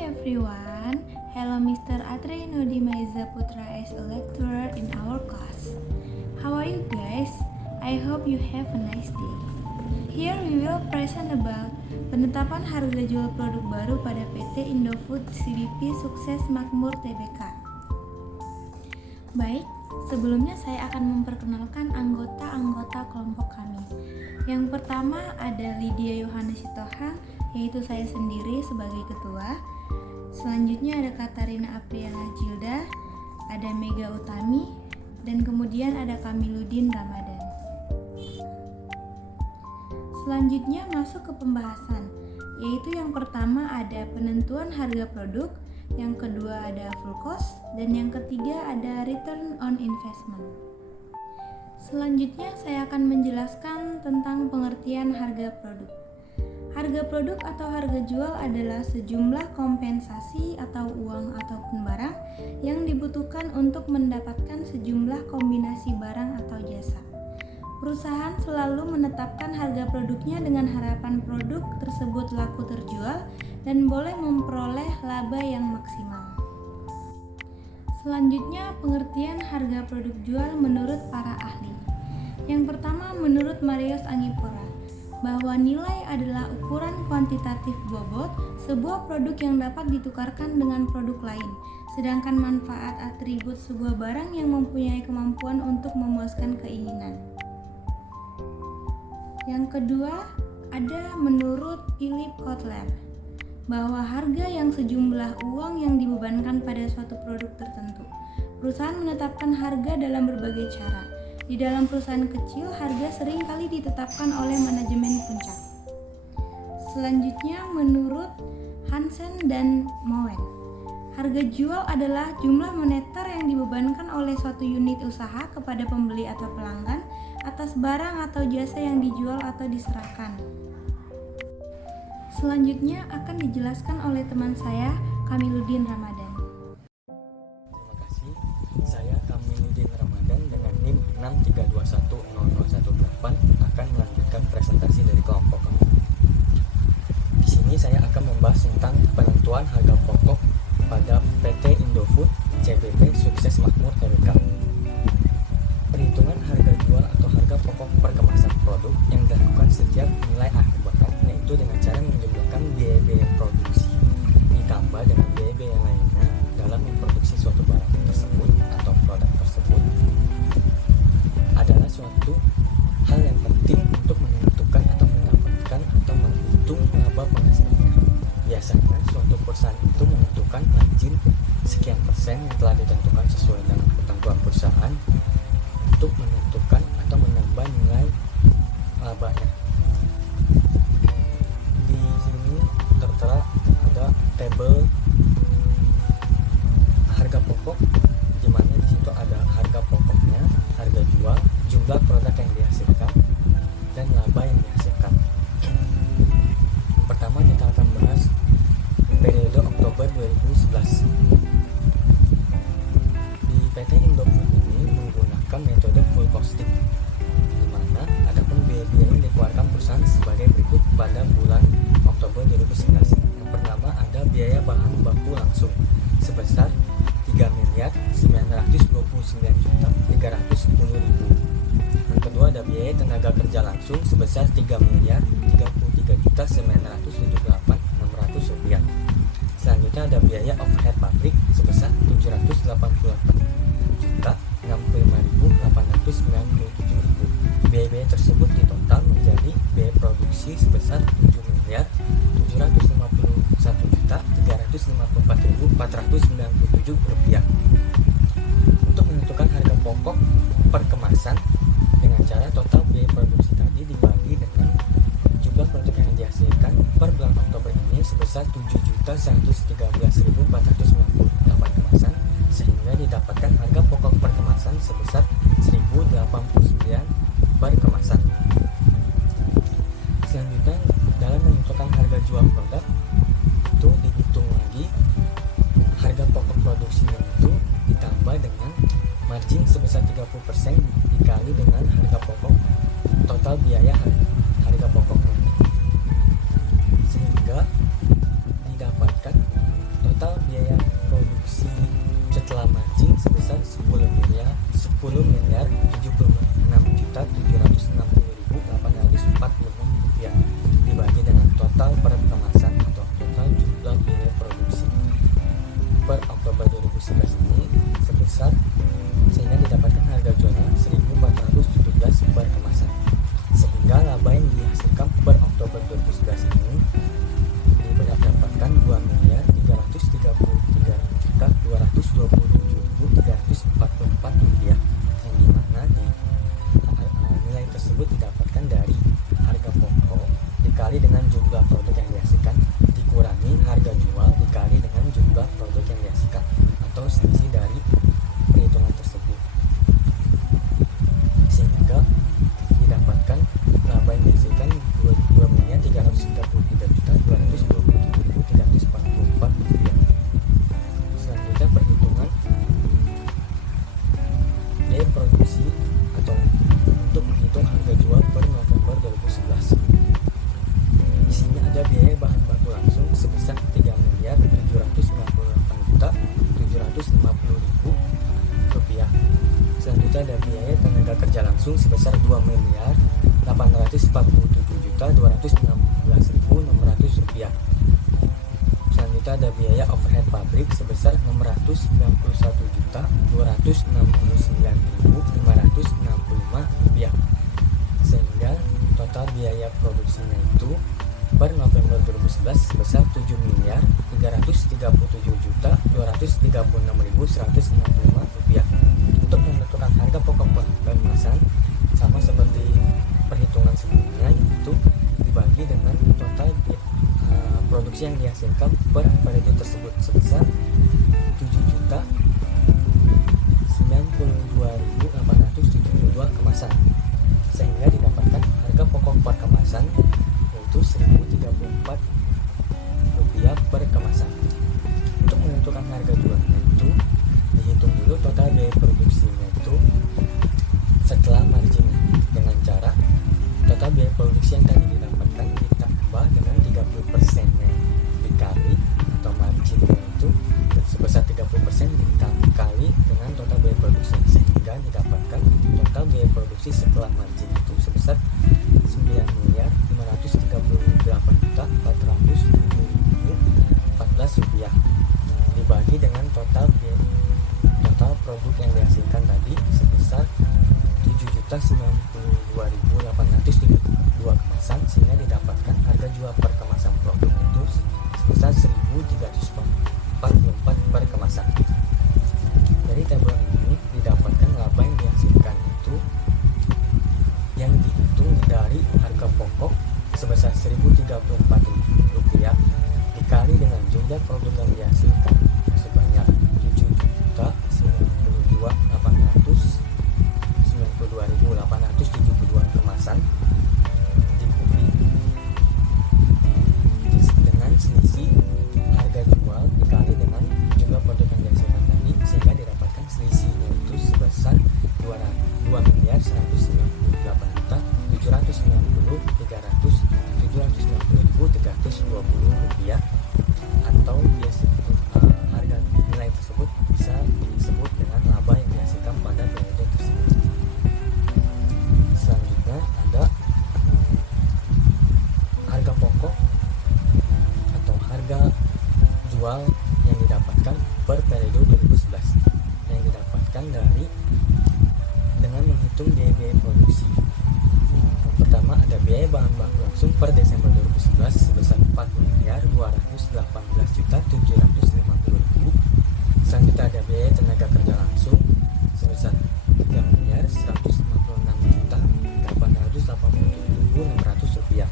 everyone, hello Mr. Atreino Dimaiza Putra as a lecturer in our class. How are you guys? I hope you have a nice day. Here we will present about penetapan harga jual produk baru pada PT Indofood CBP Sukses Makmur Tbk. Baik, sebelumnya saya akan memperkenalkan anggota-anggota kelompok kami. Yang pertama ada Lydia Yohana Sitohang, yaitu saya sendiri sebagai ketua. Selanjutnya ada Katarina Apriana Jilda, ada Mega Utami, dan kemudian ada Kamiludin Ramadan. Selanjutnya masuk ke pembahasan, yaitu yang pertama ada penentuan harga produk, yang kedua ada full cost, dan yang ketiga ada return on investment. Selanjutnya saya akan menjelaskan tentang pengertian harga produk. Harga produk atau harga jual adalah sejumlah kompensasi atau uang ataupun barang yang dibutuhkan untuk mendapatkan sejumlah kombinasi barang atau jasa. Perusahaan selalu menetapkan harga produknya dengan harapan produk tersebut laku terjual dan boleh memperoleh laba yang maksimal. Selanjutnya, pengertian harga produk jual menurut para ahli. Yang pertama, menurut Marius Angipora, bahwa nilai adalah ukuran kuantitatif bobot sebuah produk yang dapat ditukarkan dengan produk lain, sedangkan manfaat atribut sebuah barang yang mempunyai kemampuan untuk memuaskan keinginan. Yang kedua, ada menurut Philip Kotler, bahwa harga yang sejumlah uang yang dibebankan pada suatu produk tertentu. Perusahaan menetapkan harga dalam berbagai cara. Di dalam perusahaan kecil, harga sering kali ditetapkan oleh manajemen puncak. Selanjutnya, menurut Hansen dan Moen, harga jual adalah jumlah moneter yang dibebankan oleh suatu unit usaha kepada pembeli atau pelanggan atas barang atau jasa yang dijual atau diserahkan. Selanjutnya akan dijelaskan oleh teman saya, Kamiludin Ramadan. Terima kasih. Saya Kamiludin Ramadan dengan NIM 632100118 akan melanjutkan presentasi dari kelompok kami. Di sini saya akan membahas tentang penentuan harga pokok pada PT Indofood CBP Sukses Makmur Tbk. Perhitungan harga jual atau harga pokok perkemasan produk yang dilakukan setiap nilai akhir barang, yaitu dengan cara menjumlahkan biaya-biaya produksi ditambah dengan biaya-biaya lainnya dalam memproduksi suatu barang tersebut atau produk tersebut, adalah suatu hal yang penting untuk menentukan atau mendapatkan atau menghitung laba penghasilannya. Biasanya suatu perusahaan itu menentukan margin sekian persen yang telah ditentukan sesuai dengan ketentuan perusahaan untuk menentukan atau menambah nilai labanya. Di sini tertera ada tabel harga pokok, di mana di situ ada harga pokoknya, harga jual, jumlah produk yang dihasilkan, dan laba yang dihasilkan. Yang pertama kita akan bahas periode Oktober 2011. Di PT Indofood ini menggunakan metode full costing, di mana adapun biaya-biaya yang dikeluarkan perusahaan sebagai berikut pada bulan Oktober 2011. Yang pertama ada biaya bahan baku langsung sebesar 3.929.310.000. Yang kedua ada biaya tenaga kerja langsung sebesar 3.033.978.600 rupiah. Selanjutnya ada biaya overhead pabrik sebesar 788.65.897.000. Biaya-biaya tersebut ditotal menjadi biaya produksi sebesar 7.751.354.497 rupiah. Untuk menentukan harga pokok per kemasan dengan cara total biaya produksi tadi dibagi dengan jumlah produk yang dihasilkan per bulan Oktober ini sebesar 7.113.498 kemasan, sehingga didapatkan harga pokok per kemasan sebesar 1.089 per kemasan. Selanjutnya, dalam menentukan harga jual produk itu dihitung lagi harga pokok produksinya itu ditambah dengan margin sebesar 30% dikali dengan harga pokok total biaya harga pokoknya, sehingga didapatkan Selanjutnya ada biaya overhead pabrik sebesar Rp691.269.565, sehingga total biaya produksinya itu per November 2011 sebesar Rp7.337.236.165. Untuk menentukan harga pokok kemasan sama seperti perhitungan sebelumnya, yaitu dibagi dengan total produksi yang dihasilkan per periode tersebut sebesar 7.092.872 kemasan, sehingga didapatkan harga pokok per kemasan yaitu Rp1.034 per kemasan. Untuk menentukan harga jualnya itu dihitung dulu total biaya produksinya itu setelah marginnya, dengan cara total biaya produksi yang tadi didapatkan ditambah dengan 30%-nya dikali atau marginnya itu sebesar 30% dikali dengan total biaya produksi, sehingga didapatkan total biaya produksi setelah margin itu sebesar Rp9.538.407.014 dibagi dengan total produk yang dihasilkan tadi sebesar 7.092.872 kemasan, sehingga didapatkan harga jual per kemasan produk itu sebesar Rp1.344 per kemasan. Dari tabel ini didapatkan laba yang dihasilkan itu yang dihitung dari harga pokok sebesar Rp1.034 dikali dengan jumlah produk yang dihasilkan sebanyak 7.092.872 kemasan dengan selisih harga jual dikali dengan jumlah produk yang dihasilkan tadi, sehingga didapatkan selisihnya itu sebesar Rp2.790.390.320 atau biasa harga nilai tersebut bisa disebut dengan laba yang dihasilkan pada periode tersebut. Selanjutnya ada harga pokok atau harga jual yang didapatkan per periode 2011 yang didapatkan dengan menghitung biaya produksi. Yang pertama ada biaya bahan baku langsung per Desember 2011 sebesar Rp4.218.750.000. Selanjutnya ada biaya tenaga kerja langsung sebesar Rp3.156.887.600.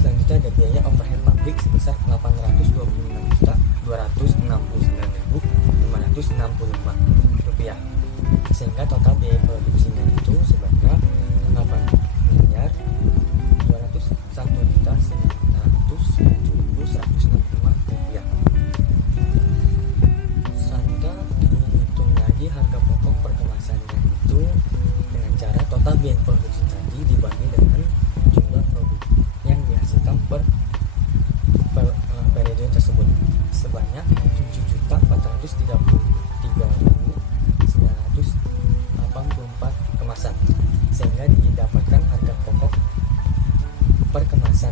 Selanjutnya ada biaya overhead pabrik sebesar Rp826.269.565, sehingga total biaya produksinya itu sebanyak Rp8.201.907.165. Selanjutnya dihitung lagi harga pokok per kemasannya itu dengan cara total biaya produksi tadi dibagi dengan jumlah produk yang dihasilkan per periode tersebut sebanyak 7.433.984 kemasan, sehingga didapatkan harga pokok per kemasan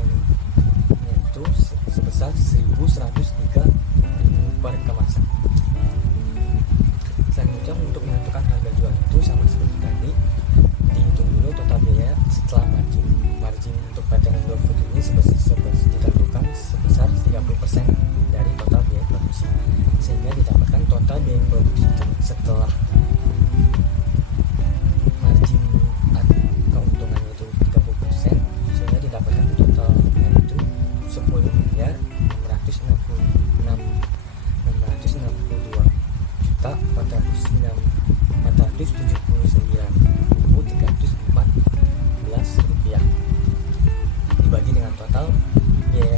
yaitu sebesar Rp1.103.000 per kemasan. Selanjutnya untuk menentukan harga jual itu sama seperti tadi, dihitung dulu total biaya setelah margin. Margin untuk PT Indofood ini ditentukan sebesar 30% dari total biaya produksi, sehingga didapatkan total biaya produksi setelah margin keuntungannya itu 30%, sehingga didapatkan totalnya itu Rp6.469.314 dibagi dengan total biaya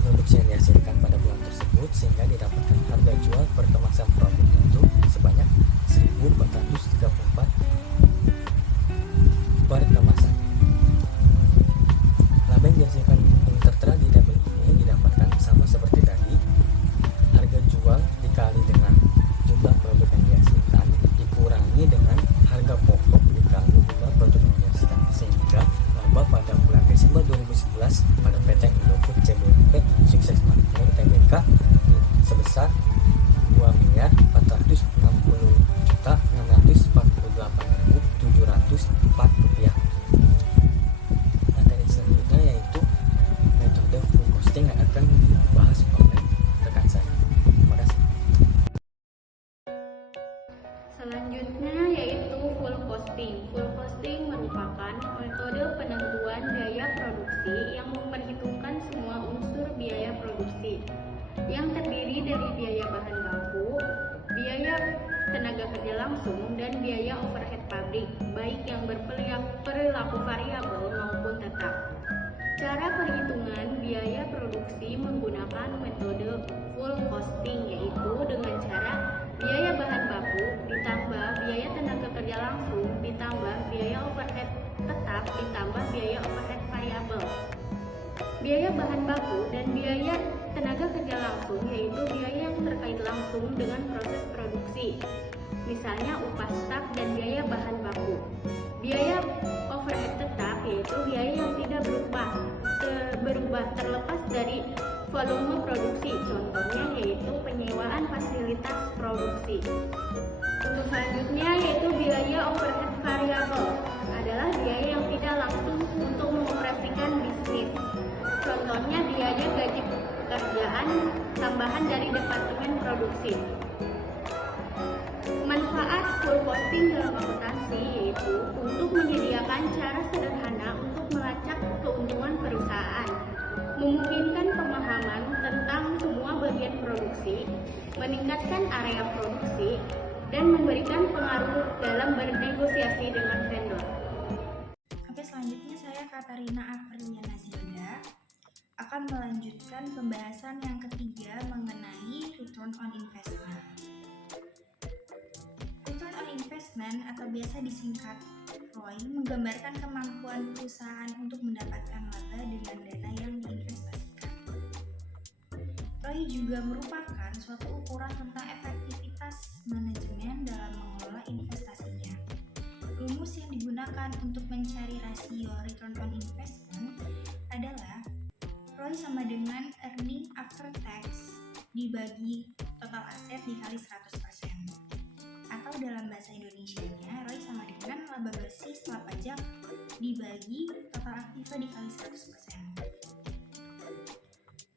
produksi yang dihasilkan pada bulan tersebut, sehingga didapatkan harga jual per kemasan produknya itu sebanyak Rp1.434 per kemasan. Laba yang dihasilkan yang tertera di tabel ini didapatkan sama seperti tadi, harga jual dikali dengan jumlah produk yang dihasilkan dikurangi dengan harga pokok dikali jumlah produk yang dihasilkan, sehingga laba pada bulan Desember 2011 pada PT Indofood CBP sukses. dari biaya bahan baku, biaya tenaga kerja langsung, dan biaya overhead pabrik, baik yang berperilaku variabel maupun tetap. Cara perhitungan biaya produksi menggunakan metode full costing, yaitu dengan cara biaya bahan baku ditambah biaya tenaga kerja langsung ditambah biaya overhead tetap ditambah biaya overhead variabel. Biaya bahan baku dan biaya tenaga kerja langsung yaitu biaya yang terkait langsung dengan proses produksi, misalnya upah staf dan biaya bahan baku. Biaya overhead tetap yaitu biaya yang tidak berubah terlepas dari volume produksi, contohnya yaitu penyewaan fasilitas produksi. Untuk selanjutnya yaitu biaya overhead variabel adalah biaya yang tidak langsung untuk mengoperasikan bisnis. Contohnya biaya gaji pekerjaan tambahan dari departemen produksi. Manfaat full costing dalam akuntansi yaitu untuk menyediakan cara sederhana untuk melacak keuntungan perusahaan, memungkinkan pemahaman tentang semua bagian produksi, meningkatkan area produksi, dan memberikan pengaruh dalam bernegosiasi dengan vendor. Oke, selanjutnya saya Katarina Apriliana Zilda akan melanjutkan pembahasan yang ketiga mengenai return on investment. Return on investment atau biasa disingkat ROI menggambarkan kemampuan perusahaan untuk mendapatkan laba dengan dana yang diinvestasikan. ROI juga merupakan suatu ukuran tentang efektivitas manajemen dalam mengelola investasinya. Rumus yang digunakan untuk mencari rasio return on investment adalah ROI sama dengan earning after tax dibagi total aset dikali 100%. Atau dalam bahasa Indonesianya, ROI sama dengan laba bersih setelah pajak dibagi total aktiva dikali 100%.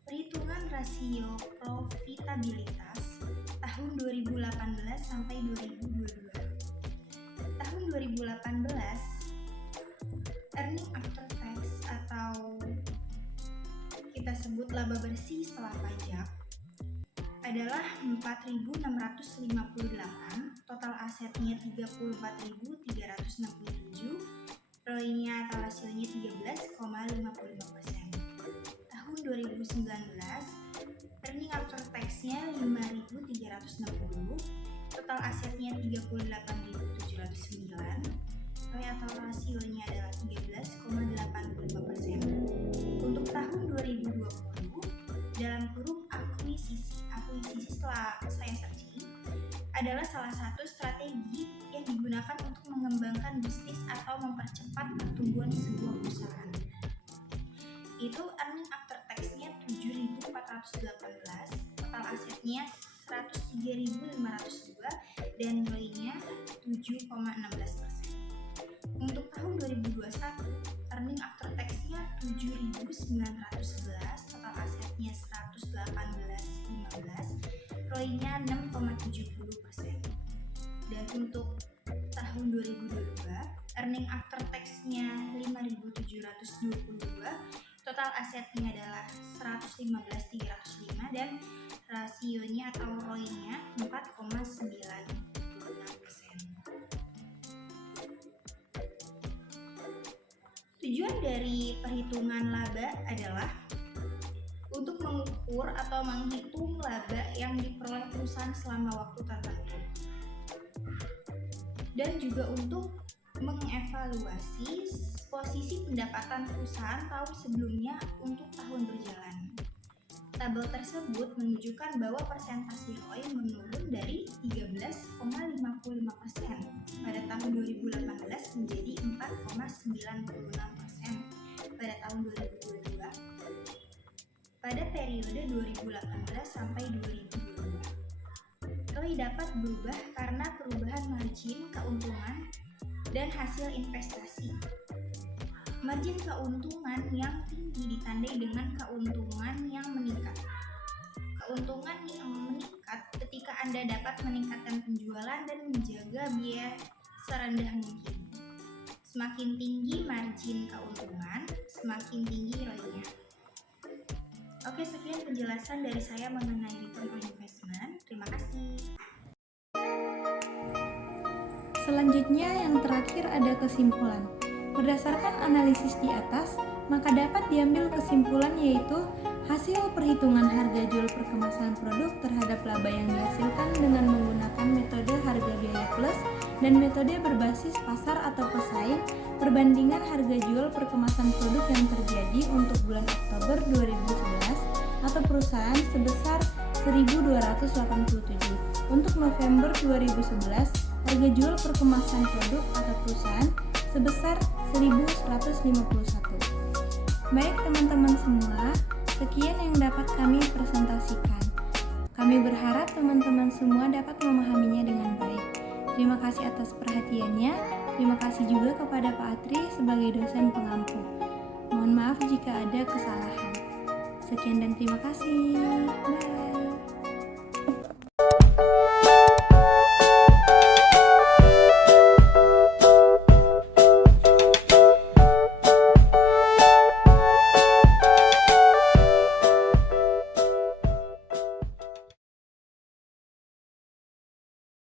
Perhitungan rasio profitabilitas tahun 2018 sampai 2022. Tahun 2018, earning after tax atau kita sebut laba bersih setelah pajak adalah 4.658, total asetnya 34.367, ROI-nya atau rasionya 13,55%. Tahun 2019, earning after tax-nya 5.360, total asetnya 38.709, ROI atau rasionya adalah 13,85%. Untuk tahun 2020, dalam kurung akuisisi setelah saya searching adalah salah satu strategi yang digunakan untuk mengembangkan bisnis atau mempercepat pertumbuhan sebuah perusahaan. Itu earning after tax-nya 7.418, total asetnya 103.502 dan ROI-nya 7,16%. Untuk tahun 2021, earning after tax-nya 7.911, total asetnya 118.015, ROI-nya 6,70%. Dan untuk tahun 2022, earning after tax-nya 5.722, total asetnya adalah 115.305 dan rasionya atau ROI-nya 4,96%. Tujuan dari perhitungan laba adalah untuk mengukur atau menghitung laba yang diperoleh perusahaan selama waktu tertentu, dan juga untuk mengevaluasi posisi pendapatan perusahaan tahun sebelumnya untuk tahun berjalan. Tabel tersebut menunjukkan bahwa persentase ROI menurun dari 13,55% pada tahun 2018 menjadi 4,96% pada tahun 2022. Pada periode 2018 sampai 2022, ROI dapat berubah karena perubahan margin keuntungan dan hasil investasi. Margin keuntungan yang tinggi ditandai dengan keuntungan yang meningkat. Keuntungan yang meningkat ketika Anda dapat meningkatkan penjualan dan menjaga biaya serendah mungkin. Semakin tinggi margin keuntungan, semakin tinggi ROI-nya. Oke, sekian penjelasan dari saya mengenai return on investment. Terima kasih. Selanjutnya yang terakhir ada kesimpulan. Berdasarkan analisis di atas, maka dapat diambil kesimpulan yaitu hasil perhitungan harga jual perkemasan produk terhadap laba yang dihasilkan dengan menggunakan metode harga biaya plus dan metode berbasis pasar atau pesaing perbandingan harga jual perkemasan produk yang terjadi untuk bulan Oktober 2011 atau perusahaan sebesar 1.287. Untuk November 2011, harga jual perkemasan produk atau perusahaan sebesar 1.151. Baik teman-teman semua, sekian yang dapat kami presentasikan. Kami berharap teman-teman semua dapat memahaminya dengan baik. Terima kasih atas perhatiannya. Terima kasih juga kepada Pak Atri sebagai dosen pengampu. Mohon maaf jika ada kesalahan. Sekian dan terima kasih. Bye.